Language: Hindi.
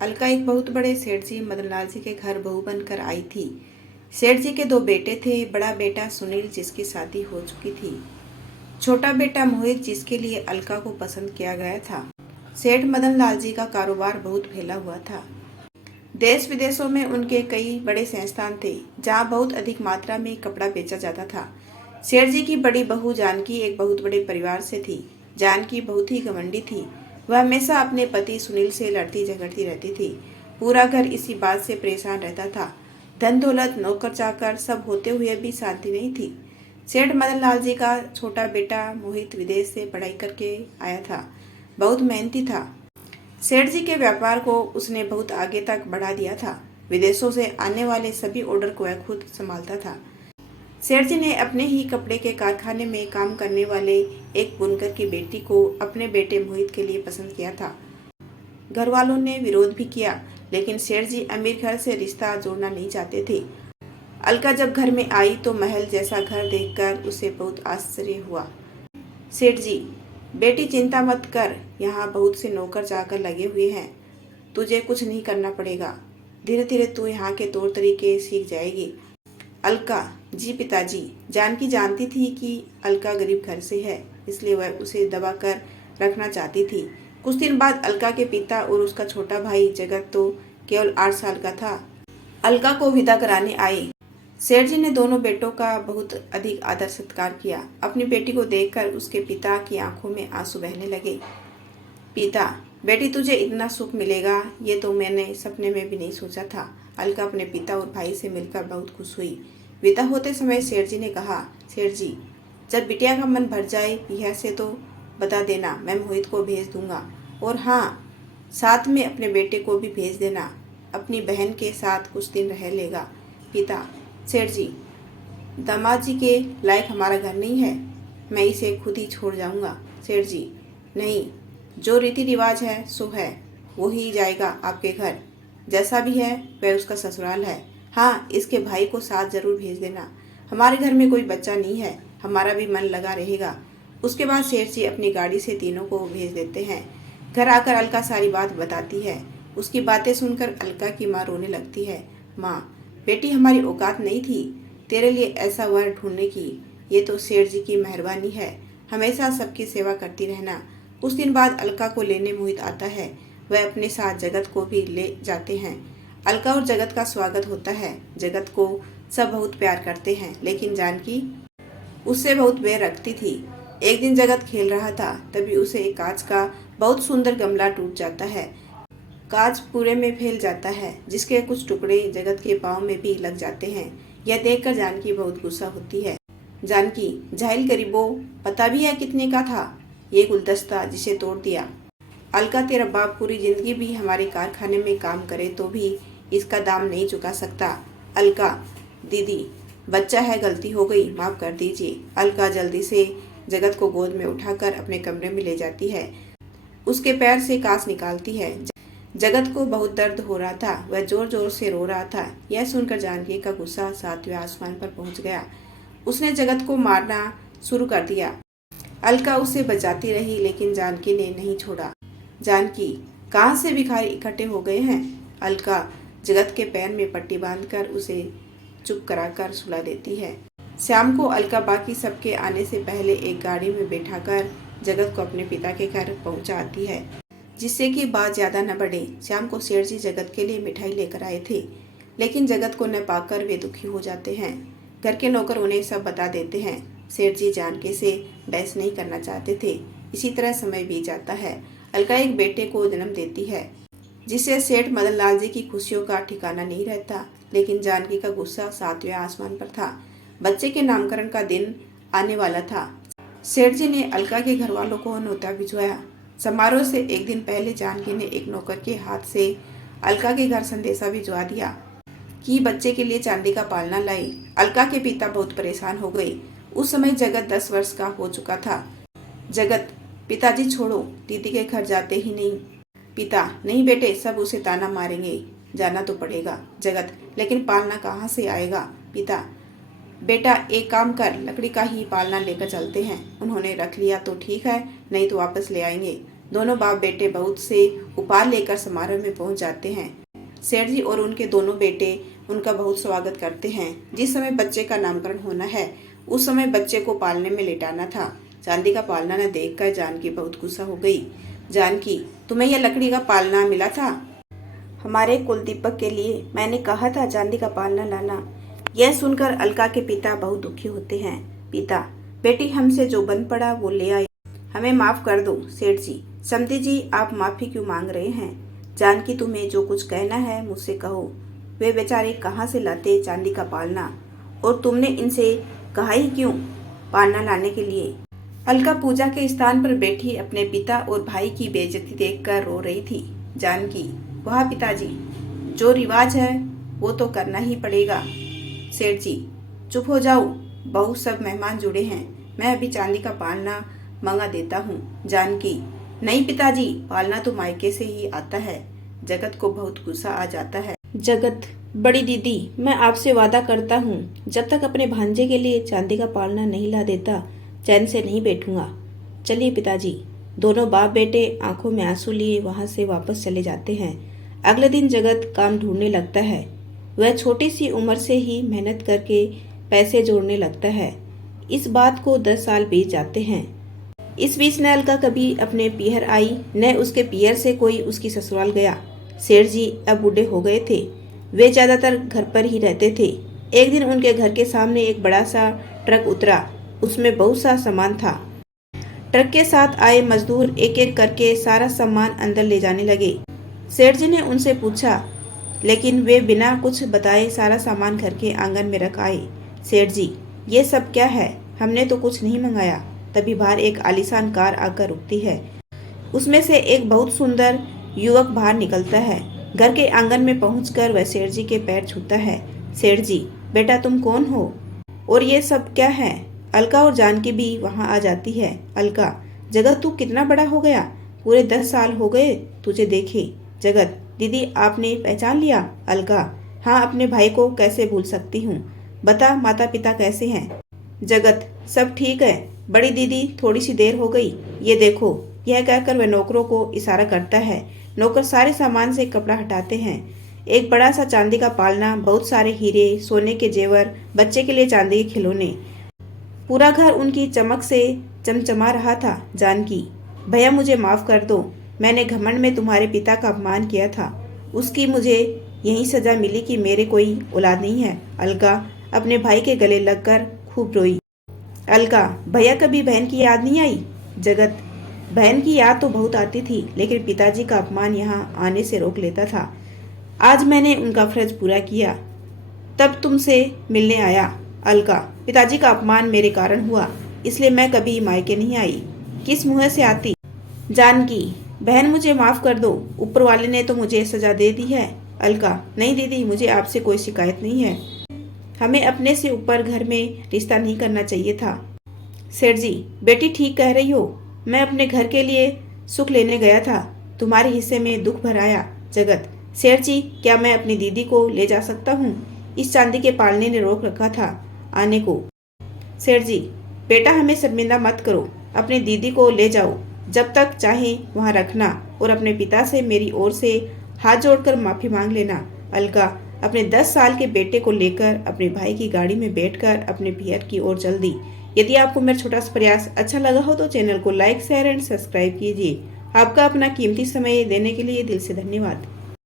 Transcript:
अलका एक बहुत बड़े सेठ जी मदनलाल जी के घर बहू बनकर आई थी। सेठ जी के दो बेटे थे। बड़ा बेटा सुनील जिसकी शादी हो चुकी थी, छोटा बेटा मोहित जिसके लिए अलका को पसंद किया गया था। सेठ मदनलाल जी का कारोबार बहुत फैला हुआ था। देश विदेशों में उनके कई बड़े संस्थान थे जहाँ बहुत अधिक मात्रा में कपड़ा बेचा जाता था। सेठ जी की बड़ी बहू जानकी एक बहुत बड़े परिवार से थी। जानकी बहुत ही घमंडी थी। वह हमेशा अपने पति सुनील से लड़ती झगड़ती रहती थी। पूरा घर इसी बात से परेशान रहता था। धन दौलत नौकर चाकर सब होते हुए भी शांति नहीं थी। सेठ मदनलाल जी का छोटा बेटा मोहित विदेश से पढ़ाई करके आया था। बहुत मेहनती था। सेठ जी के व्यापार को उसने बहुत आगे तक बढ़ा दिया था। विदेशों से आने वाले सभी ऑर्डर को वह खुद संभालता था। सेठ जी ने अपने ही कपड़े के कारखाने में काम करने वाले एक बुनकर की बेटी को अपने बेटे मोहित के लिए पसंद किया था। घर वालों ने विरोध भी किया, लेकिन सेठ जी अमीर घर से रिश्ता जोड़ना नहीं चाहते थे। अलका जब घर में आई तो महल जैसा घर देखकर उसे बहुत आश्चर्य हुआ। सेठ जी, बेटी चिंता मत कर, यहाँ बहुत से नौकर चाकर लगे हुए हैं, तुझे कुछ नहीं करना पड़ेगा। धीरे धीरे तू यहाँ के तौर तरीके सीख जाएगी। अलका, जी पिताजी। जानकी जानती थी कि अलका गरीब घर से है, इसलिए वह उसे दबा कर रखना चाहती थी। कुछ दिन बाद अलका के पिता और उसका छोटा भाई जगत तो केवल 8 साल का था, अलका को विदा कराने आए। सेठ जी ने दोनों बेटों का बहुत अधिक आदर सत्कार किया। अपनी बेटी को देखकर उसके पिता की आंखों में आंसू बहने लगे। पिता, बेटी तुझे इतना सुख मिलेगा ये तो मैंने सपने में भी नहीं सोचा था। अलका अपने पिता और भाई से मिलकर बहुत खुश हुई। विदा होते समय सेठ जी ने कहा, सेठ जी, जब बिटिया का मन भर जाए पिया से तो बता देना, मैं मोहित को भेज दूंगा। और हाँ, साथ में अपने बेटे को भी भेज देना, अपनी बहन के साथ कुछ दिन रह लेगा। पिता, सेठ जी, दामाद जी के लायक हमारा घर नहीं है, मैं इसे खुद ही छोड़ जाऊंगा। सेठ जी, नहीं, जो रीति रिवाज है सो है, वो ही जाएगा आपके घर। जैसा भी है वह उसका ससुराल है। हाँ, इसके भाई को साथ जरूर भेज देना। हमारे घर में कोई बच्चा नहीं है, हमारा भी मन लगा रहेगा। उसके बाद सेठ जी अपनी गाड़ी से तीनों को भेज देते हैं। घर आकर अलका सारी बात बताती है। उसकी बातें सुनकर अलका की माँ रोने लगती है। माँ, बेटी हमारी औकात नहीं थी तेरे लिए ऐसा वर ढूंढने की, ये तो सेठ जी की मेहरबानी है। हमेशा सबकी सेवा करती रहना। कुछ दिन बाद अलका को लेने मोहित आता है। वह अपने साथ जगत को भी ले जाते हैं। अलका और जगत का स्वागत होता है। जगत को सब बहुत प्यार करते हैं, लेकिन जानकी उससे बहुत बैर रखती थी। एक दिन जगत खेल रहा था, तभी उसे एक कांच का बहुत सुंदर गमला टूट जाता है। कांच पूरे में फैल जाता है, जिसके कुछ टुकड़े जगत के पाँव में भी लग जाते हैं। यह देखकर जानकी बहुत गुस्सा होती है। जानकी, जाहिल गरीबों, पता भी है कितने का था ये गुलदस्ता जिसे तोड़ दिया। अलका, तेरा बाप पूरी जिंदगी भी हमारे कारखाने में काम करे तो भी इसका दाम नहीं चुका सकता। अलका, दीदी, बच्चा है, गलती हो गई, माफ कर दीजिए। अलका जल्दी से जगत को गोद में उठाकर अपने कमरे में ले जाती है। उसके पैर से कांच निकालती है। जगत को बहुत दर्द हो रहा था, वह जोर जोर से रो रहा था। यह सुनकर जानकी का गुस्सा 7वें आसमान पर पहुंच गया। उसने जगत को मारना शुरू कर दिया। अलका उसे बचाती रही, लेकिन जानकी ने नहीं छोड़ा। जानकी, कहाँ से भिखारी इकट्ठे हो गए हैं? अलका जगत के पैर में पट्टी बांधकर उसे चुप कराकर सुला देती है। शाम को अलका बाकी सबके आने से पहले एक गाड़ी में बैठाकर जगत को अपने पिता के घर पहुंचाती है, जिससे कि बात ज्यादा न बढ़े। शाम को सेठ जी जगत के लिए मिठाई लेकर आए थे, लेकिन जगत को न पाकर वे दुखी हो जाते हैं। घर के नौकर उन्हें सब बता देते हैं। सेठ जी जानकी से बहस नहीं करना चाहते थे। इसी तरह समय बीत जाता है। अलका एक बेटे को जन्म देती है, जिससे सेठ मदनलाल जी की खुशियों का ठिकाना नहीं रहता, लेकिन जानकी का गुस्सा 7वें आसमान पर था। बच्चे के नामकरण का दिन आने वाला था। सेठ जी ने अलका के घर वालों को न्योता भिजवाया। समारोह से एक दिन पहले जानकी ने एक नौकर के हाथ से अलका के घर संदेशा भिजवा दिया कि बच्चे के लिए चांदी का पालना लाई। अलका के पिता बहुत परेशान हो गए। उस समय जगत 10 वर्ष का हो चुका था। जगत, पिताजी छोड़ो, दीदी के घर जाते ही नहीं। पिता, नहीं बेटे, सब उसे ताना मारेंगे, जाना तो पड़ेगा। जगत, लेकिन पालना कहाँ से आएगा? पिता, बेटा एक काम कर, लकड़ी का ही पालना लेकर चलते हैं। उन्होंने रख लिया तो ठीक है, नहीं तो वापस ले आएंगे। दोनों बाप बेटे बहुत से उपहार लेकर समारोह में पहुंच जाते हैं। सेठ जी और उनके दोनों बेटे उनका बहुत स्वागत करते हैं। जिस समय बच्चे का नामकरण होना है उस समय बच्चे को पालने में लेटाना था। चांदी का पालना न देखकर जानकी बहुत गुस्सा हो गई। जानकी, तुम्हें यह लकड़ी का पालना मिला था? हमारे कुल दीपक के लिए मैंने कहा था चांदी का पालना लाना। यह सुनकर अलका के पिता बहुत दुखी होते हैं। पिता, बेटी हमसे जो बन पड़ा वो ले आई, हमें माफ कर दो। सेठ जी, समधी जी आप माफी क्यों मांग रहे हैं? जानकी, तुम्हें जो कुछ कहना है मुझसे कहो। वे बेचारे कहाँ से लाते चांदी का पालना, और तुमने इनसे कहा ही क्यों पालना लाने के लिए? अलका पूजा के स्थान पर बैठी अपने पिता और भाई की बेइज्जती देखकर रो रही थी। जानकी, वाह पिताजी, जो रिवाज है वो तो करना ही पड़ेगा। सेठ जी, चुप हो जाओ, बहुत सब मेहमान जुड़े हैं, मैं अभी चांदी का पालना मंगा देता हूँ। जानकी, नहीं पिताजी, पालना तो मायके से ही आता है। जगत को बहुत गुस्सा आ जाता है। जगत, बड़ी दीदी, मैं आपसे वादा करता हूँ जब तक अपने भांजे के लिए चांदी का पालना नहीं ला देता चैन से नहीं बैठूंगा। चलिए पिताजी। दोनों बाप बेटे आंखों में आंसू लिए वहां से वापस चले जाते हैं। अगले दिन जगत काम ढूंढने लगता है। वह छोटी सी उम्र से ही मेहनत करके पैसे जोड़ने लगता है। इस बात को 10 साल बीत जाते हैं। इस बीच न अलका कभी अपने पीहर आई, न उसके पीहर से कोई उसकी ससुराल गया। सेठ जी अब बूढ़े हो गए थे। वे ज्यादातर घर पर ही रहते थे। एक दिन उनके घर के सामने एक बड़ा सा ट्रक उतरा। उसमें बहुत सा सामान था। ट्रक के साथ आए मजदूर एक एक करके सारा सामान अंदर ले जाने लगे। सेठ जी ने उनसे पूछा, लेकिन वे बिना कुछ बताए सारा सामान घर के आंगन में रख आए। सेठ जी, ये सब क्या है? हमने तो कुछ नहीं मंगाया। तभी बाहर एक आलीशान कार आकर रुकती है। उसमें से एक बहुत सुंदर युवक बाहर निकलता है। घर के आंगन में पहुंचकर वह सेठ जी के पैर छूता है। सेठ जी, बेटा तुम कौन हो और ये सब क्या है? अलका और जानकी भी वहां आ जाती है। अलका, जगत तू कितना बड़ा हो गया, पूरे 10 साल हो गए तुझे देखे। जगत, दीदी आपने पहचान लिया? अलका, हाँ, अपने भाई को कैसे भूल सकती हूँ। बता माता पिता कैसे हैं? जगत, सब ठीक है। बड़ी दीदी थोड़ी सी देर हो गई, ये देखो। यह कहकर वह नौकरों को इशारा करता है। नौकर सारे सामान से कपड़ा हटाते हैं। एक बड़ा सा चांदी का पालना, बहुत सारे हीरे, सोने के जेवर, बच्चे के लिए चांदी के खिलौने। पूरा घर उनकी चमक से चमचमा रहा था। जानकी, भैया मुझे माफ कर दो, मैंने घमंड में तुम्हारे पिता का अपमान किया था। उसकी मुझे यही सजा मिली कि मेरे कोई औलाद नहीं है। अलका अपने भाई के गले लगकर खूब रोई। अलका, भैया कभी बहन की याद नहीं आई? जगत, बहन की याद तो बहुत आती थी, लेकिन पिताजी का अपमान यहाँ आने से रोक लेता था। आज मैंने उनका फर्ज पूरा किया, तब तुमसे मिलने आया। अलका, पिताजी का अपमान मेरे कारण हुआ, इसलिए मैं कभी मायके नहीं आई। किस मुंह से आती? जानकी, बहन मुझे माफ कर दो, ऊपर वाले ने तो मुझे सजा दे दी है। अलका, नहीं दीदी, मुझे आपसे कोई शिकायत नहीं है। हमें अपने से ऊपर घर में रिश्ता नहीं करना चाहिए था। सेठ जी, बेटी ठीक कह रही हो, मैं अपने घर के लिए सुख लेने गया था, तुम्हारे हिस्से में दुख भर आया। जगत, सेठ जी, क्या मैं अपनी दीदी को ले जा सकता हूँ? इस चांदी के पालने ने रोक रखा था आने को। सेठ जी, बेटा हमें शर्मिंदा मत करो, अपनी दीदी को ले जाओ, जब तक चाहे वहाँ रखना, और अपने पिता से मेरी ओर से हाथ जोड़कर माफी मांग लेना। अलका अपने 10 साल के बेटे को लेकर अपने भाई की गाड़ी में बैठकर अपने पियर की ओर चल दी। यदि आपको मेरा छोटा सा प्रयास अच्छा लगा हो तो चैनल को लाइक, शेयर एंड सब्सक्राइब कीजिए। आपका अपना कीमती समय देने के लिए दिल से धन्यवाद।